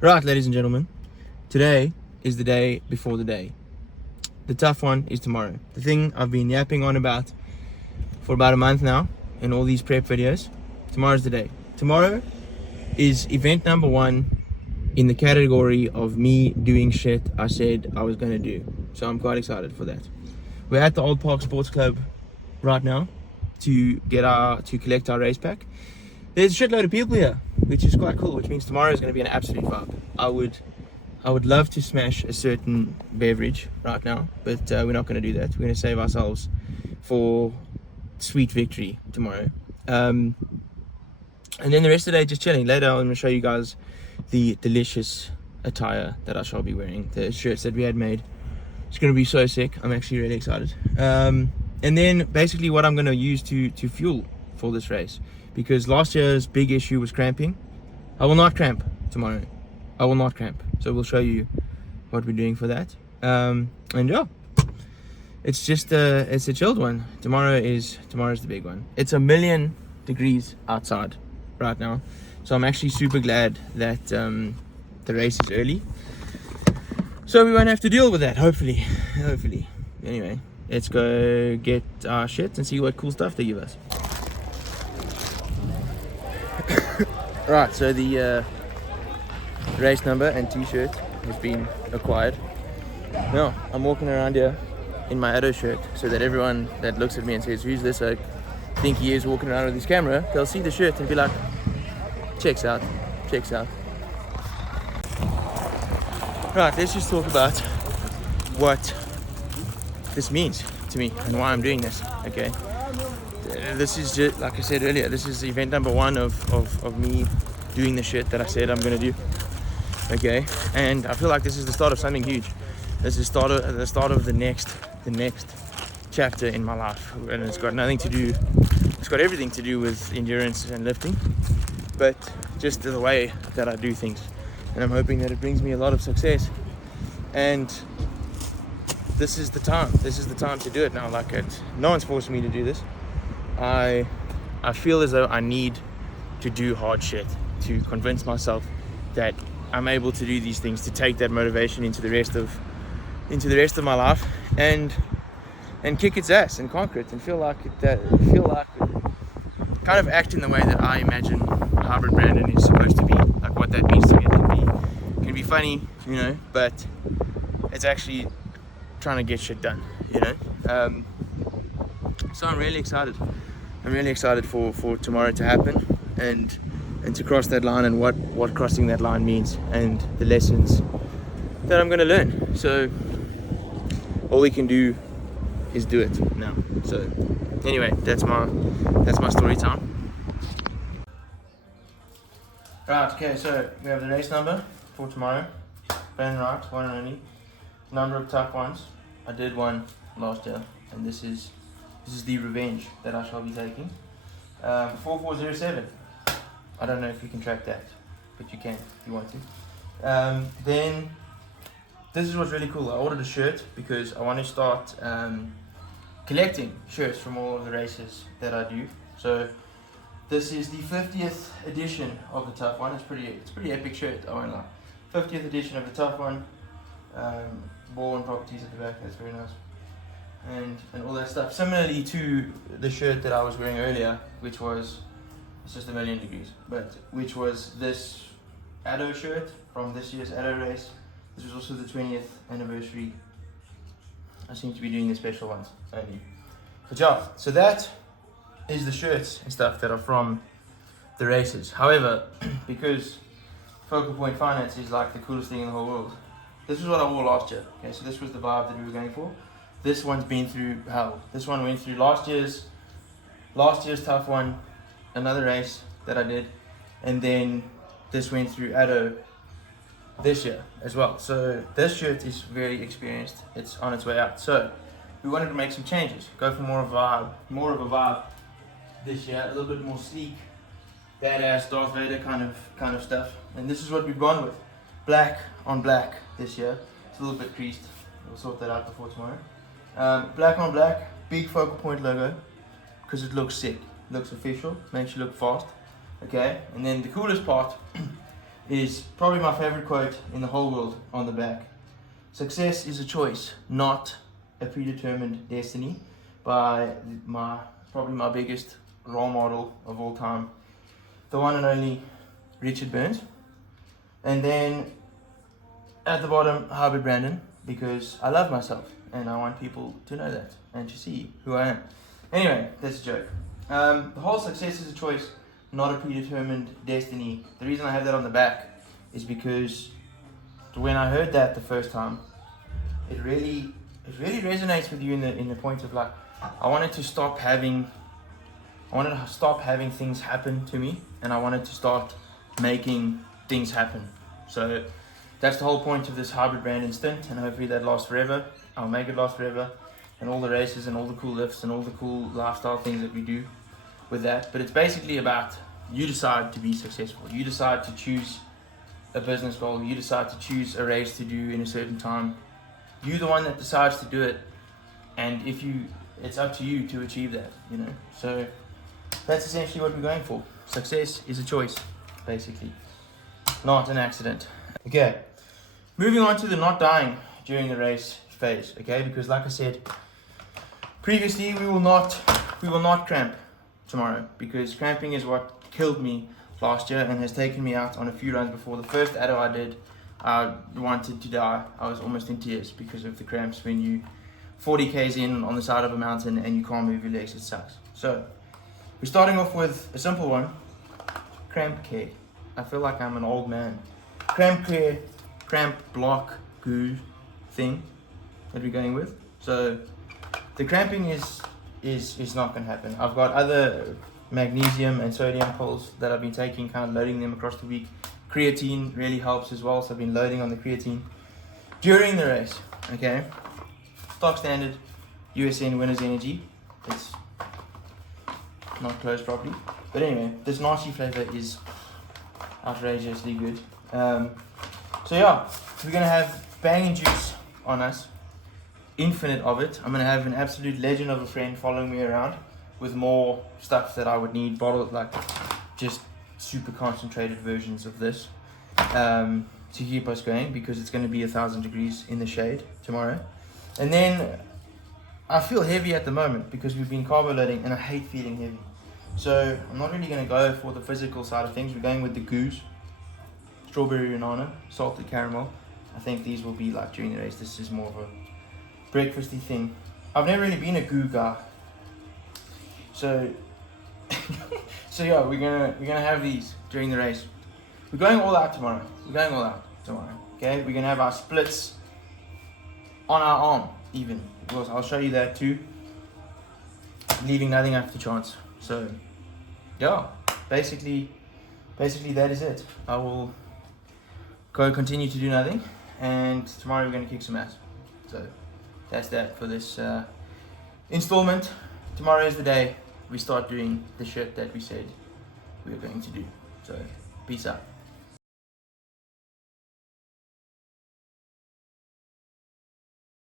Right, ladies and gentlemen, today is the day before the day. The tough one is tomorrow. The thing I've been yapping on about for about a month now in all these prep videos. Tomorrow's the day. Tomorrow is event number 1 in the category of me doing shit I said I was going to do. So I'm quite excited for that. We're at the Old Park Sports Club right now to collect our race pack. There's a shitload of people here, which is quite cool, which means tomorrow is going to be an absolute vibe. I would love to smash a certain beverage right now, but we're not going to do that. We're going to save ourselves for sweet victory tomorrow. And then the rest of the day just chilling. Later I'm going to show you guys the delicious attire that I shall be wearing, the shirts that we had made. It's going to be so sick. I'm actually really excited. And then basically what I'm going to use to fuel for this race, because last year's big issue was cramping. I will not cramp tomorrow. I will not cramp. So we'll show you what we're doing for that. And yeah, it's just it's a chilled one. Tomorrow's the big one. It's 1,000,000 degrees outside right now, so I'm actually super glad that the race is early, so we won't have to deal with that. Hopefully. Anyway, let's go get our shit and see what cool stuff they give us. Right, so the race number and t-shirt has been acquired. Now I'm walking around here in my Addo shirt so that everyone that looks at me and says, "Who's this oak?" think he is walking around with his camera, they'll see the shirt and be like, checks out. Right, let's just talk about what this means to me and why I'm doing this. Okay, this is just, like I said earlier, this is event number 1 of me doing the shit that I said I'm gonna do. Okay, and I feel like this is the start of something huge. This is the start of the next chapter in my life, and it's got everything to do with endurance and lifting, but just the way that I do things. And I'm hoping that it brings me a lot of success, and this is the time to do it now. Like, no one's forcing me to do this. I feel as though I need to do hard shit to convince myself that I'm able to do these things, to take that motivation into the rest of my life, and kick its ass and conquer it, and feel like kind of act in the way that I imagine Hybrid Brandon is supposed to be. Like, what that means to me, it can be funny, but it's actually trying to get shit done, So I'm really excited. I'm really excited for tomorrow to happen, and to cross that line, and what crossing that line means, and the lessons that I'm going to learn. So all we can do is do it now. So anyway, that's my story time. Right, okay, so we have the race number for tomorrow. Plan right, one and only. Number of tough ones. I did one last year, and this is the revenge that I shall be taking. 4407. I don't know if you can track that, but you can if you want to. Then this is what's really cool. I ordered a shirt because I want to start collecting shirts from all of the races that I do. So this is the 50th edition of the Tough One. It's pretty epic shirt, I won't lie. 50th edition of the Tough One. Ball and properties at the back, that's very nice. And all that stuff. Similarly to the shirt that I was wearing earlier, which was, it's just 1,000,000 degrees, but which was this Addo shirt from this year's Addo race. This was also the 20th anniversary. I seem to be doing the special ones only. But yeah, so that is the shirts and stuff that are from the races. However, because Focal Point Finance is like the coolest thing in the whole world, this is what I wore last year. Okay, so this was the vibe that we were going for. This one's been through hell. This one went through last year's Tough One, another race that I did, and then this went through Addo this year as well. So this shirt is very experienced. It's on its way out. So we wanted to make some changes, go for more of a vibe this year, a little bit more sleek, badass Darth Vader kind of stuff. And this is what we've gone with. Black on black this year. It's a little bit creased. We'll sort that out before tomorrow. Black on black, big Focal Point logo, because it looks sick, looks official, makes you look fast. Okay, and then the coolest part is probably my favorite quote in the whole world on the back. Success is a choice, not a predetermined destiny, by probably my biggest role model of all time, the one and only Richard Burns. And then at the bottom, Harbert Brandon, because I love myself and I want people to know that and to see who I am. Anyway, that's a joke. The whole success is a choice, not a predetermined destiny. The reason I have that on the back is because when I heard that the first time, it really resonates with you in the point of like, I wanted to stop having things happen to me, and I wanted to start making things happen. So that's the whole point of this Hybrid Brandon stint, and hopefully that lasts forever. I'll make it last forever, and all the races and all the cool lifts and all the cool lifestyle things that we do with that. But it's basically about, you decide to be successful. You decide to choose a business goal. You decide to choose a race to do in a certain time. You're the one that decides to do it, and it's up to you to achieve that, So that's essentially what we're going for. Success is a choice, basically, not an accident. Okay, moving on to the not dying during the race phase. Okay, because like I said previously, we will not cramp tomorrow, because cramping is what killed me last year and has taken me out on a few runs before. The first Addo I did, I wanted to die. I was almost in tears because of the cramps when you 40 k's in on the side of a mountain and you can't move your legs. It sucks. So we're starting off with a simple one, cramp care. I feel like I'm an old man. Cramp care, cramp block goo thing that we're going with. So the cramping is not going to happen. I've got other magnesium and sodium pills that I've been taking, kind of loading them across the week. Creatine really helps as well, so I've been loading on the creatine during the race. Okay, stock standard USN Winners Energy. It's not closed properly, but anyway, this Nashi flavor is outrageously good. So yeah, we're gonna have banging juice on us, infinite of it. I'm gonna have an absolute legend of a friend following me around with more stuff that I would need, bottled, like just super concentrated versions of this, to keep us going, because it's going to be 1,000 degrees in the shade tomorrow. And then I feel heavy at the moment because we've been carbo loading and I hate feeling heavy. So I'm not really going to go for the physical side of things. We're going with the goos, strawberry banana, salted caramel. I think these will be like during the race. This is more of a breakfasty thing. I've never really been a goo guy. So yeah, we're gonna have these during the race. We're going all out tomorrow. Okay, we're gonna have our splits on our arm even, because I'll show you that too. Leaving nothing up to chance. So yeah, basically that is it. I will continue to do nothing, and tomorrow we're gonna kick some ass. So that's that for this installment. Tomorrow is the day we start doing the shit that we said we were going to do. So, peace out.